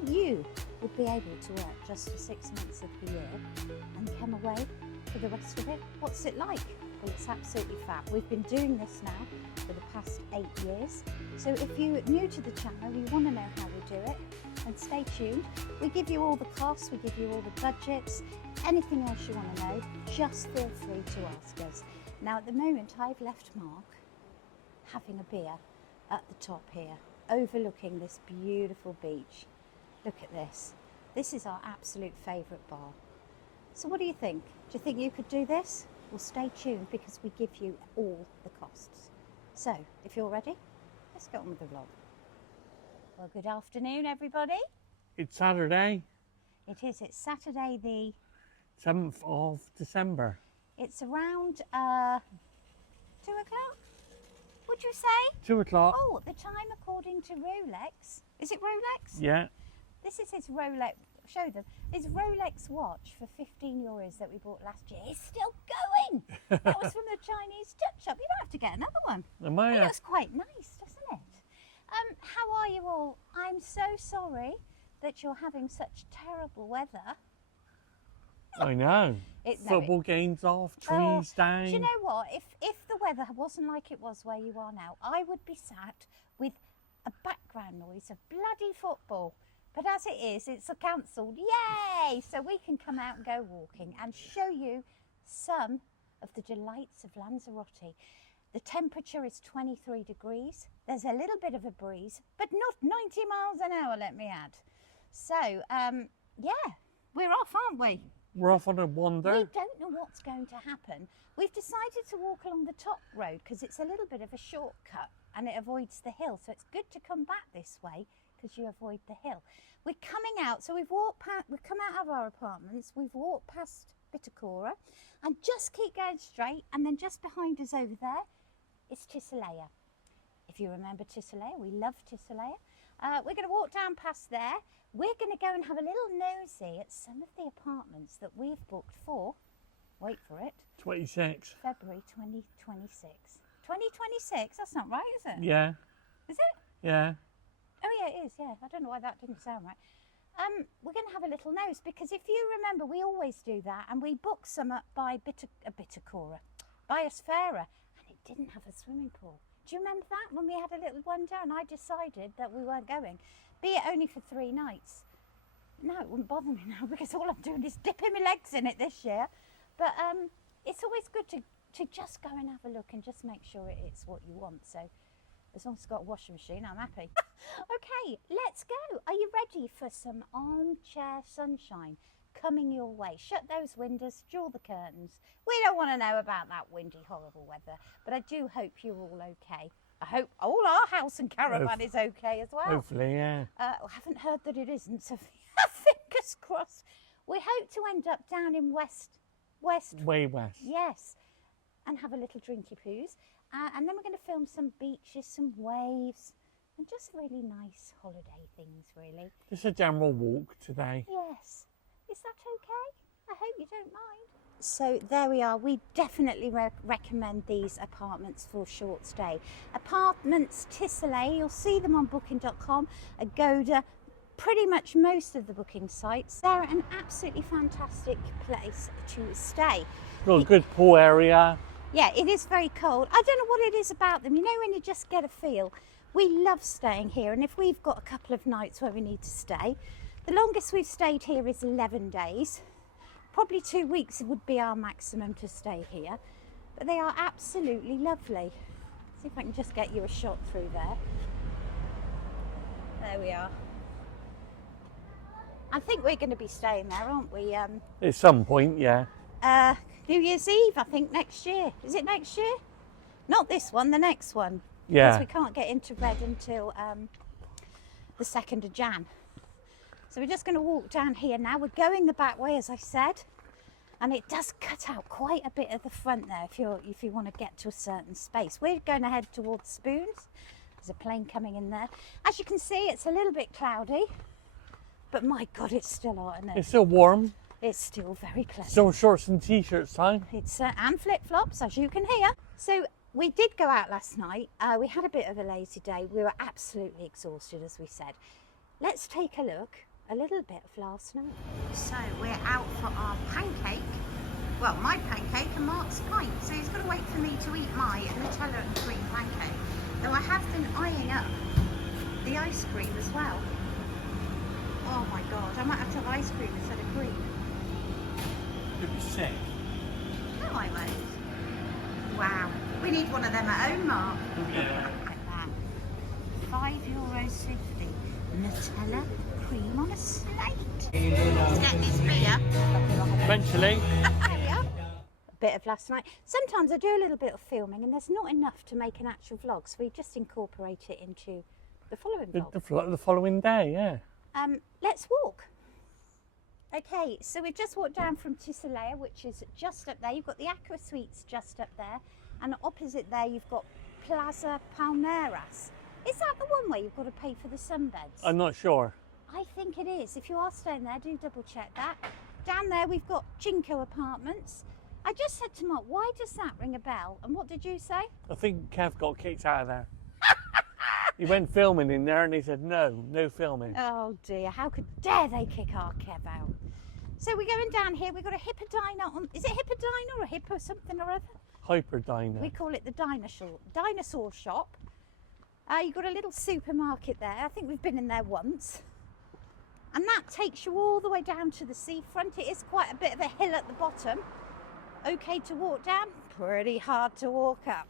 think you would be able to work just for 6 months of the year and come away for the rest of it? What's it like? Well, it's absolutely fab. We've been doing this now for the past 8 years. So if you're new to the channel, you want to know how we do it, then stay tuned. We give you all the costs, we give you all the budgets, anything else you want to know, just feel free to ask us. Now at the moment, I've left Mark having a beer at the top here, overlooking this beautiful beach. Look at this. This is our absolute favourite bar. So what do you think? Do you think you could do this? Well, stay tuned because we give you all the costs. So, if you're ready, let's get on with the vlog. Well, good afternoon, everybody. It's Saturday. It is. It's Saturday the 7th of December. It's around 2 o'clock, would you say? 2 o'clock. Oh, the time according to Rolex. Is it Rolex? Yeah. This is his Rolex. Show them. His Rolex watch for €15 that we bought last year. It's still going. That was from the Chinese touch shop. You might have to get another one. It looks quite nice, doesn't it? How are you all? I'm so sorry that you're having such terrible weather. I know. Football games off, trees down. Do you know what? If the weather wasn't like it was where you are now, I would be sat with a background noise of bloody football. But as it is, it's cancelled. Yay! So we can come out and go walking and show you some of the delights of Lanzarote. The temperature is 23 degrees. There's a little bit of a breeze, but not 90 miles an hour, let me add. So, yeah, we're off, aren't we? We're off on a wander. We don't know what's going to happen. We've decided to walk along the top road because it's a little bit of a shortcut and it avoids the hill. So it's good to come back this way because you avoid the hill. We're coming out, so we've come out of our apartments, we've walked past Bitacora and just keep going straight, and then just behind us over there is Tissalea. If you remember Tissalea, we love Tissalea. We're going to walk down past there. We're going to go and have a little nosy at some of the apartments that we've booked for, wait for it, 26. February 2026. 2026? That's not right, is it? Yeah. Is it? Yeah. Oh yeah, it is, yeah. I don't know why that didn't sound right. We're going to have a little nose because if you remember, we always do that, and we booked some up by Bitacora, by Asfera, and it didn't have a swimming pool. Do you remember that when we had a little wander and I decided that we weren't going, be it only for 3 nights? No, it wouldn't bother me now because all I'm doing is dipping my legs in it this year. But it's always good to just go and have a look and just make sure it's what you want. So as long as it's got a washing machine, I'm happy. Okay, let's go. Are you ready for some armchair sunshine coming your way? Shut those windows, draw the curtains. We don't want to know about that windy, horrible weather, but I do hope you're all okay. I hope all our house and caravan is okay as well. Hopefully, yeah. I haven't heard that it isn't, so fingers crossed. We hope to end up down in west. Way west. Yes, and have a little drinky poos. And then we're going to film some beaches, some waves, and just really nice holiday things, really. Just a general walk today. Yes. Is that okay? I hope you don't mind. So there we are. We definitely recommend these apartments for short stay. Apartments Tissalea, you'll see them on booking.com, Agoda, pretty much most of the booking sites. They're an absolutely fantastic place to stay. Got a good pool area. Yeah, it is very cold. I don't know what it is about them. You know, when you just get a feel. We love staying here, and if we've got a couple of nights where we need to stay, the longest we've stayed here is 11 days. Probably 2 weeks would be our maximum to stay here, but they are absolutely lovely. See if I can just get you a shot through there. There we are. I think we're going to be staying there, aren't we? At some point, yeah. New Year's Eve, I think, next year. Is it next year? Not this one, the next one. Yeah. Because we can't get into red until the 2nd of Jan. So we're just going to walk down here now. We're going the back way, as I said, and it does cut out quite a bit of the front there if you want to get to a certain space. We're going to head towards Spoons. There's a plane coming in there. As you can see, it's a little bit cloudy, but my God, it's still hot, isn't it? It's still warm. It's still very pleasant. Still shorts and t-shirts time. It's and flip-flops, as you can hear. So we did go out last night. We had a bit of a lazy day. We were absolutely exhausted, as we said. Let's take a look a little bit of last night. So we're out for our pancake. Well, my pancake and Mark's pint. So he's got to wait for me to eat my Nutella and cream pancake. Though I have been eyeing up the ice cream as well. Oh my God, I might have to have ice cream instead of cream. You'll be sick. No, I won't. Wow, we need one of them at home, Mark. Yeah. Look at that. €5.50. Nutella cream on a slate. Let's get this beer. Eventually. There we are. A bit of last night. Sometimes I do a little bit of filming and there's not enough to make an actual vlog, so we just incorporate it into the following vlog. The following day, yeah. Let's walk. Okay, so we've just walked down from Tisalea, which is just up there. You've got the Aqua Suites just up there, and opposite there you've got Plaza Palmeiras. Is that the one where you've got to pay for the sunbeds? I'm not sure. I think it is. If you are staying there, do double check that. Down there we've got Chinko Apartments. I just said to Mark, why does that ring a bell? And what did you say? I think Kev got kicked out of there. He went filming in there and he said, no filming. Oh dear, how dare they kick our Kev out? So we're going down here, we've got a Hippodiner on, is it Hippodiner or Hippo something or other? Hyperdiner. We call it the dinosaur shop. You've got a little supermarket there, I think we've been in there once. And that takes you all the way down to the seafront. It is quite a bit of a hill at the bottom. Okay to walk down, pretty hard to walk up.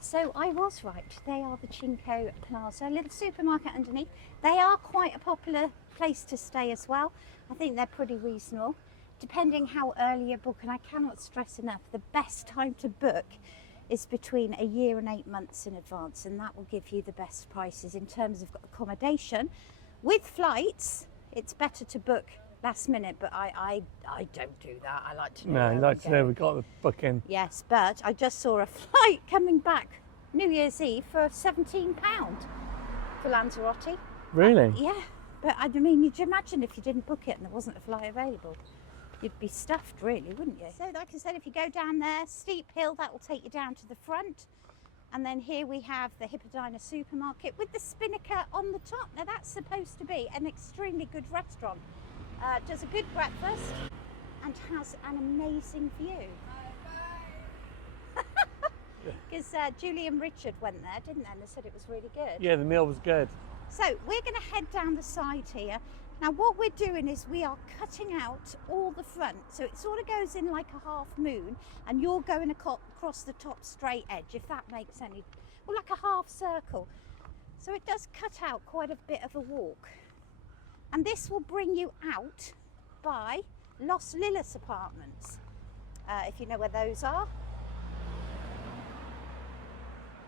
So I was right, they are the Chinko Plaza, a little supermarket underneath. They are quite a popular place to stay as well. I think they're pretty reasonable, depending how early you book, and I cannot stress enough, the best time to book is between a year and 8 months in advance, and that will give you the best prices in terms of accommodation. With flights, it's better to book last minute, but I don't do that. I like to know. No, I'd like to know we got the booking. Yes, but I just saw a flight coming back New Year's Eve for £17 for Lanzarote. Really? Yeah, but I mean, you'd imagine if you didn't book it and there wasn't a flight available, you'd be stuffed really, wouldn't you? So like I said, if you go down there, steep hill, that will take you down to the front. And then here we have the Hippodiner supermarket with the Spinnaker on the top. Now that's supposed to be an extremely good restaurant. Does a good breakfast and has an amazing view. Because Julie and Richard went there, didn't they? And they said it was really good. Yeah, the meal was good. So we're going to head down the side here. Now what we're doing is we are cutting out all the front. So it sort of goes in like a half moon and you're going across the top straight edge, if that makes any, well, like a half circle. So it does cut out quite a bit of a walk. And this will bring you out by Los Lilas Apartments, if you know where those are.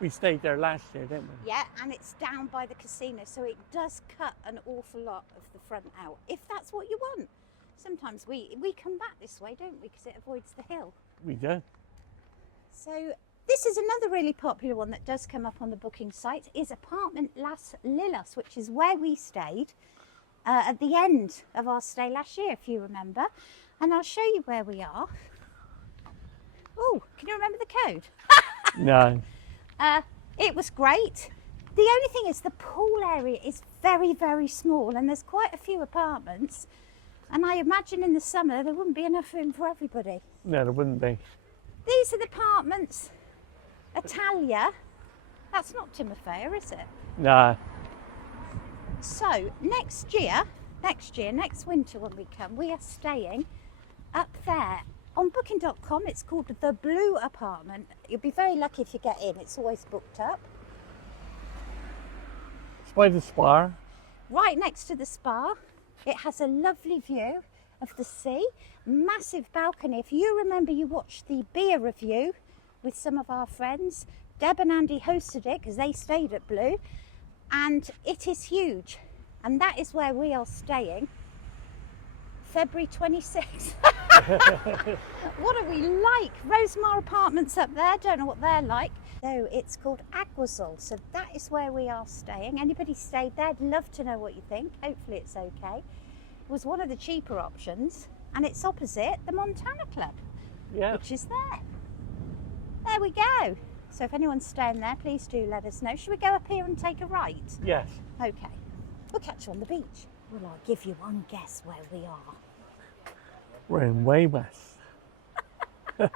We stayed there last year, didn't we? Yeah, and it's down by the casino, so it does cut an awful lot of the front out, if that's what you want. Sometimes we come back this way, don't we, because it avoids the hill. We do. So this is another really popular one that does come up on the booking site, is Apartment Las Lilas, which is where we stayed at the end of our stay last year, if you remember. And I'll show you where we are. Oh, can you remember the code? No. It was great. The only thing is the pool area is very, very small and there's quite a few apartments. And I imagine in the summer there wouldn't be enough room for everybody. No, there wouldn't be. These are the apartments. Italia. That's not Timofea, is it? No. So next winter when we come, we are staying up there. On booking.com it's called the Blue Apartment. You'll be very lucky if you get in, it's always booked up. It's by the spa. Right next to the spa. It has a lovely view of the sea, massive balcony. If you remember, you watched the beer review with some of our friends. Deb and Andy hosted it because they stayed at Blue, and it is huge. And that is where we are staying, February 26th. What are we like? Rosemar Apartments up there, don't know what they're like. So it's called Aguasol, so that is where we are staying. Anybody stayed there, I'd love to know what you think. Hopefully it's okay. It was one of the cheaper options, and it's opposite the Montana Club, which is there. There we go. So if anyone's staying there, please do let us know. Should we go up here and take a right? Yes. Okay. We'll catch you on the beach. Well, I'll give you one guess where we are. We're in way west. I'm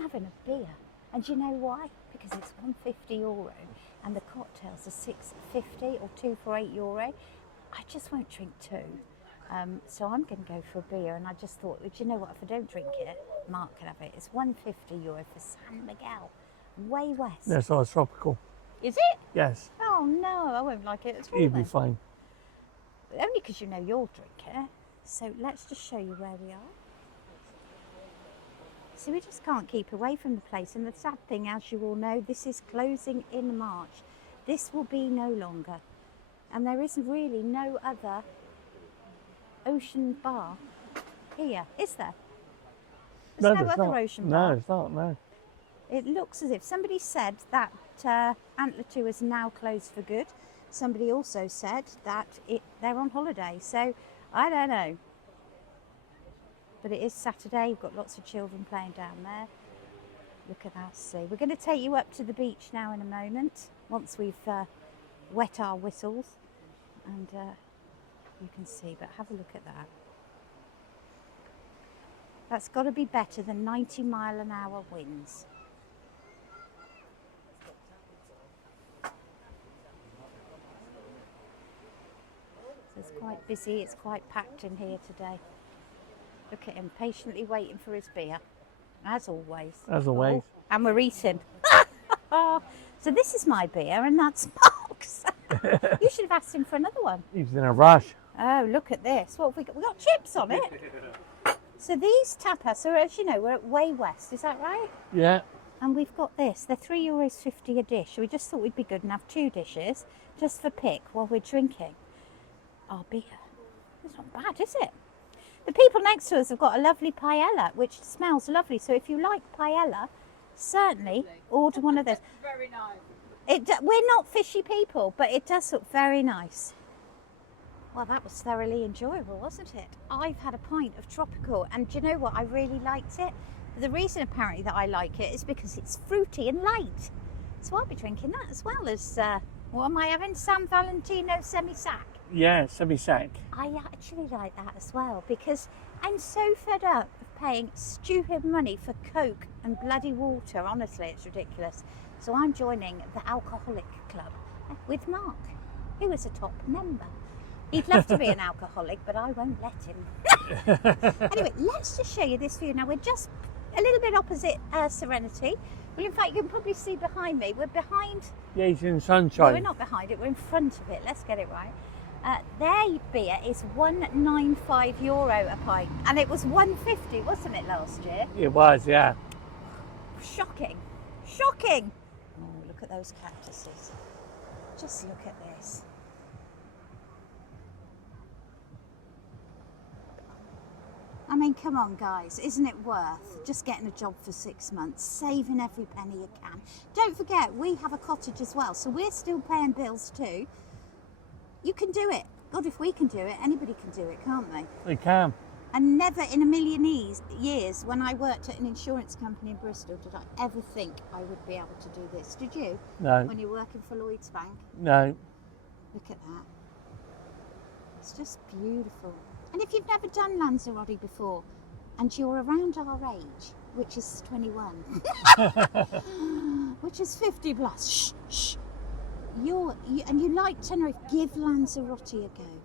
having a beer. And do you know why? Because it's €150 and the cocktails are €6.50 or 2 for €8. I just won't drink two. So I'm going to go for a beer, and I just thought, do you know what, if I don't drink it, Mark can have it. It's €150 for San Miguel, way west. That's all tropical. Is it? Yes. Oh no, I won't like it at all. You'll be then. fine. Only because you know you'll drink it. So let's just show you where we are. So we just can't keep away from the place, and the sad thing, as you all know, this is closing in March. This will be no longer, and there is really no other ocean bar here, is there? There's no other ocean bar. No, it's not, no. It looks as if somebody said that Antler 2 is now closed for good. Somebody also said that they're on holiday, so I don't know. But it is Saturday, we've got lots of children playing down there. Look at that sea. We're going to take you up to the beach now in a moment, once we've wet our whistles. And you can see, but have a look at that. That's got to be better than 90-mile-an-hour winds. So it's quite busy, it's quite packed in here today. Look at him, patiently waiting for his beer, as always. As always. Oh, and we're eating. So this is my beer, and that's Mark's. You should have asked him for another one. He's in a rush. Oh, look at this. What have we got? We've got chips on it. So these tapas are, as you know, we're at way west, is that right? Yeah. And we've got this. They're €3.50 a dish. We just thought we'd be good and have 2 dishes, just for pick, while we're drinking our beer. It's not bad, is it? The people next to us have got a lovely paella, which smells lovely. So if you like paella, certainly order one of those. Very nice. We're not fishy people, but it does look very nice. Well, that was thoroughly enjoyable, wasn't it? I've had a pint of tropical, and do you know what? I really liked it. The reason apparently that I like it is because it's fruity and light. So I'll be drinking that as well as, what am I having? San Valentino semi-sac. Yeah, semi-sac. I actually like that as well, because I'm so fed up of paying stupid money for Coke and bloody water. Honestly, it's ridiculous. So I'm joining the alcoholic club with Mark, who is a top member. He'd love to be an alcoholic, but I won't let him. Anyway, let's just show you this view. Now, we're just a little bit opposite Serenity. Well, in fact, you can probably see behind me. We're behind... Yeah, he's in No, sunshine. we're not behind it. We're in front of it. Let's get it right. Their beer is €1.95 a pint. And it was $1.50, wasn't it, last year? It was, yeah. Shocking. Shocking. Oh, look at those cactuses. Just look at this. I mean, come on, guys. Isn't it worth just getting a job for 6 months, saving every penny you can? Don't forget, we have a cottage as well, so we're still paying bills too. You can do it. God, if we can do it, anybody can do it, can't they? We can. And never in a million years, when I worked at an insurance company in Bristol, did I ever think I would be able to do this. Did you? No. When you're working for Lloyd's Bank? No. Look at that. It's just beautiful. And if you've never done Lanzarote before, and you're around our age, which is 21, which is 50 plus, shh, and you like Tenerife, give Lanzarote a go.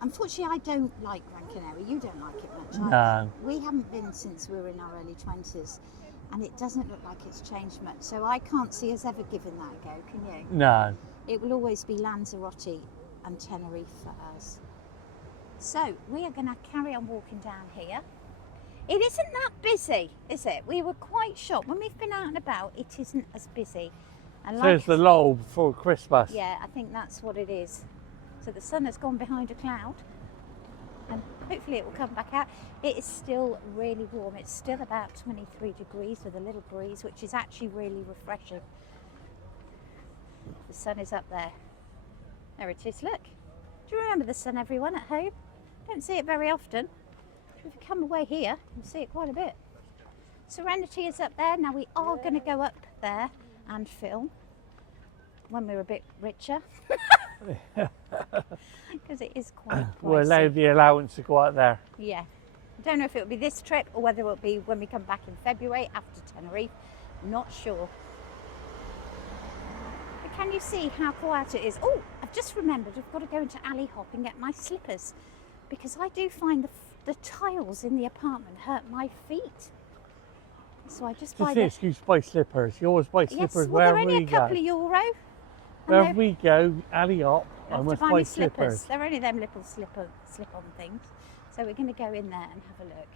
Unfortunately, I don't like Gran Canaria. You don't like it much. No. We haven't been since we were in our early 20s, and it doesn't look like it's changed much. So I can't see us ever giving that a go, can you? No. It will always be Lanzarote and Tenerife for us. So we are going to carry on walking down here. It isn't that busy, is it? We were quite shocked. When we've been out and about, it isn't as busy. And So it's the lull before Christmas. yeah, I think that's what it is. So the sun has gone behind a cloud, and hopefully it will come back out. It is still really warm. It's still about 23 degrees with a little breeze, which is actually really refreshing. The sun is up there. There it is, look. Do you remember the sun, everyone at home? Don't see it very often. If you come away here, you'll see it quite a bit. Serenity is up there. Now we are going to go up there and film. when we're a bit richer. Because it is quite pricey. We're allowed the allowance to go out there. Yeah. I don't know if it'll be this trip or whether it'll be when we come back in February after Tenerife. Not sure. But can you see how quiet it is? Oh, I've just remembered I've got to go into Alley Hop and get my slippers, because I do find the tiles in the apartment hurt my feet. So I just buy Just you buy slippers. You always buy slippers well, wherever they're only we a couple go. of euro. Wherever we go, alley hop, I I have must to buy buy me slippers. They're only them little slip-on things. So we're going to go in there and have a look.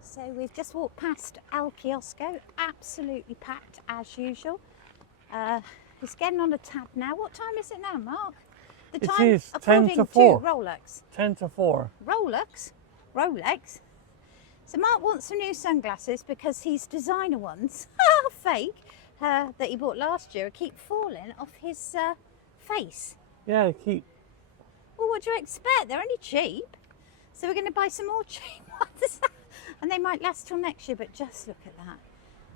So we've just walked past El Kiosco, absolutely packed as usual. It's getting on a tad now. What time is it now, Mark? The It time is 10 according to 4. Rolex. 10 to 4. Rolex. So Mark wants some new sunglasses because his designer ones, fake, that he bought last year, keep falling off his face. Yeah, keep. Well, what do you expect? They're only cheap. So we're going to buy some more cheap ones. And they might last till next year, but just look at that.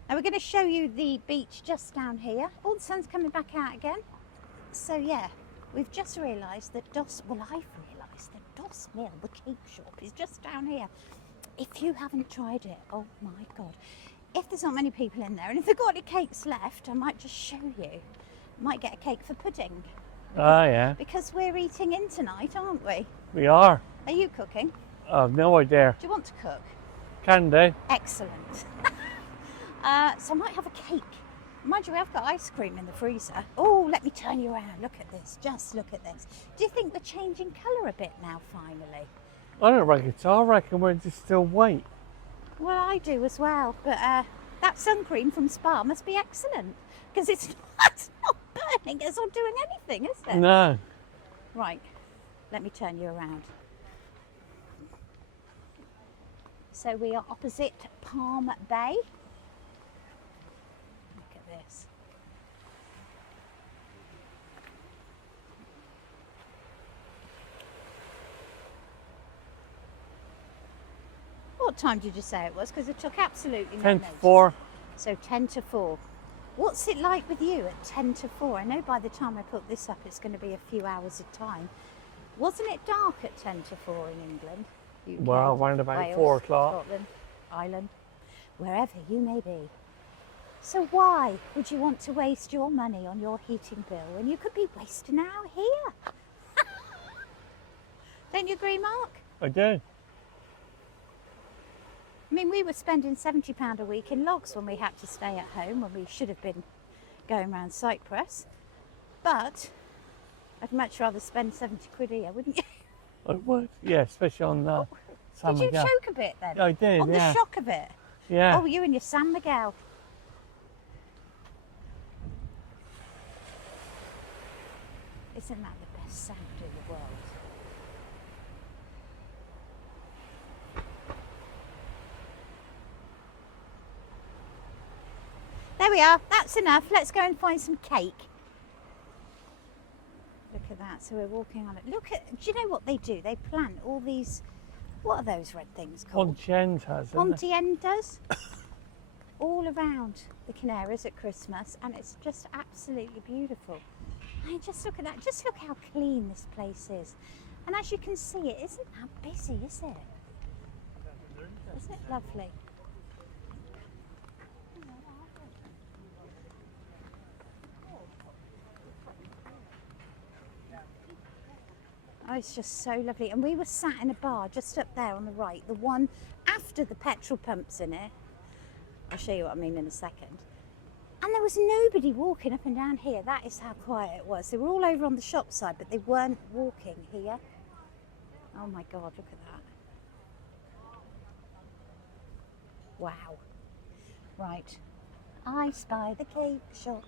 Now we're going to show you the beach just down here. Oh, the sun's coming back out again. So yeah, we've just realised that I've realised that Dos Mill, the cake shop, is just down here. If you haven't tried it, oh my God. If there's not many people in there, and if they've got any cakes left, I might just show you. I might get a cake for pudding. Yeah. Because we're eating in tonight, aren't we? We are. Are you cooking? I've no idea. Do you want to cook? Can do. Excellent. So I might have a cake. Mind you, we have got ice cream in the freezer. Oh, let me turn you around. Look at this. Just look at this. Do you think we're changing colour a bit now, finally? I don't reckon so. I reckon we're just still white. Well, I do as well. But that sun cream from Spa must be excellent. Because it's not burning us or doing anything, is it? No. Right. Let me turn you around. So we are opposite Palm Bay. Look at this. What time did you say it was? Because it took absolutely no 10 to notice. 4. So 10 to 4. What's it like with you at 10 to 4? I know by the time I put this up it's going to be a few hours of time. Wasn't it dark at 10 to 4 in England? UK, Well, around about Wales, 4 o'clock. Scotland, Ireland, wherever you may be. So why would you want to waste your money on your heating bill when you could be wasting it out here? Don't you agree, Mark? I do. I mean, we were spending £70 a week in logs when we had to stay at home, when we should have been going around Cyprus. But I'd much rather spend 70 quid here, wouldn't you? I would. Yeah, especially on San Did you Miguel. choke a bit then? Yeah, I did, On yeah. the shock of it? Yeah. Oh, you and your San Miguel. Isn't that the best sound in the world? There we are, that's enough. Let's go and find some cake. Look at that, so we're walking on it. Look at, do you know what they do? They plant all these, what are those red things called? Ponchientas. Pontientas. All around the Canaries at Christmas, and it's just absolutely beautiful. I mean, just look at that, just look how clean this place is. And as you can see, it isn't that busy, is it? Isn't it lovely? Oh, it's just so lovely. And we were sat in a bar just up there on the right, the one after the petrol pumps in it. I'll show you what I mean in a second. And there was nobody walking up and down here. That is how quiet it was. They were all over on the shop side, but they weren't walking here. Oh my God, look at that. Wow. Right. I spy the cake shop.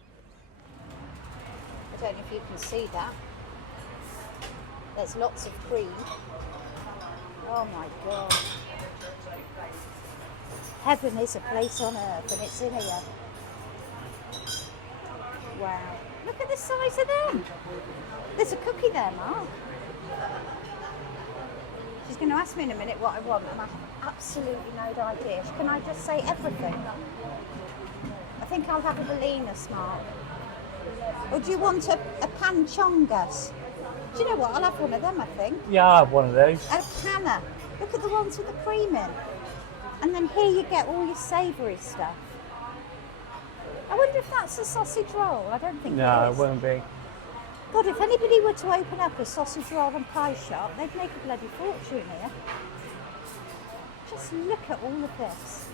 I don't know if you can see that. There's lots of cream. Oh my God. Heaven is a place on earth, and it's in here. Wow. Look at the size of them. There's a cookie there, Mark. She's going to ask me in a minute what I want, and I have absolutely no idea. Can I just say everything? I think I'll have a Bolinas, Mark. Or do you want a panchongas? Do you know what? I'll have one of them, I think. Yeah, I'll have one of those. A panna. Look at the ones with the cream in. And then here you get all your savoury stuff. I wonder if that's a sausage roll. I don't think No, it it is. won't be. God, if anybody were to open up a sausage roll and pie shop, they'd make a bloody fortune here. Just look at all of this.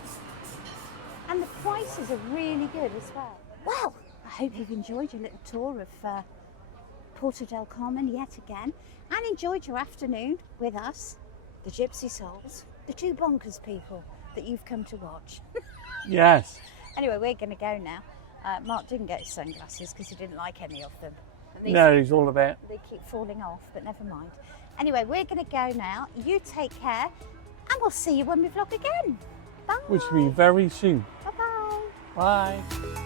And the prices are really good as well. Well, I hope you've enjoyed your little tour of Puerto Del Carmen yet again, and enjoyed your afternoon with us, the Gypsy Souls, the two bonkers people that you've come to watch. Yes. Anyway, we're going to go now. Mark didn't get his sunglasses because he didn't like any of them. And No, he's all about. they keep falling off, but never mind. Anyway, we're going to go now. You take care, and we'll see you when we vlog again. Bye. Which will be very soon. Bye-bye. Bye.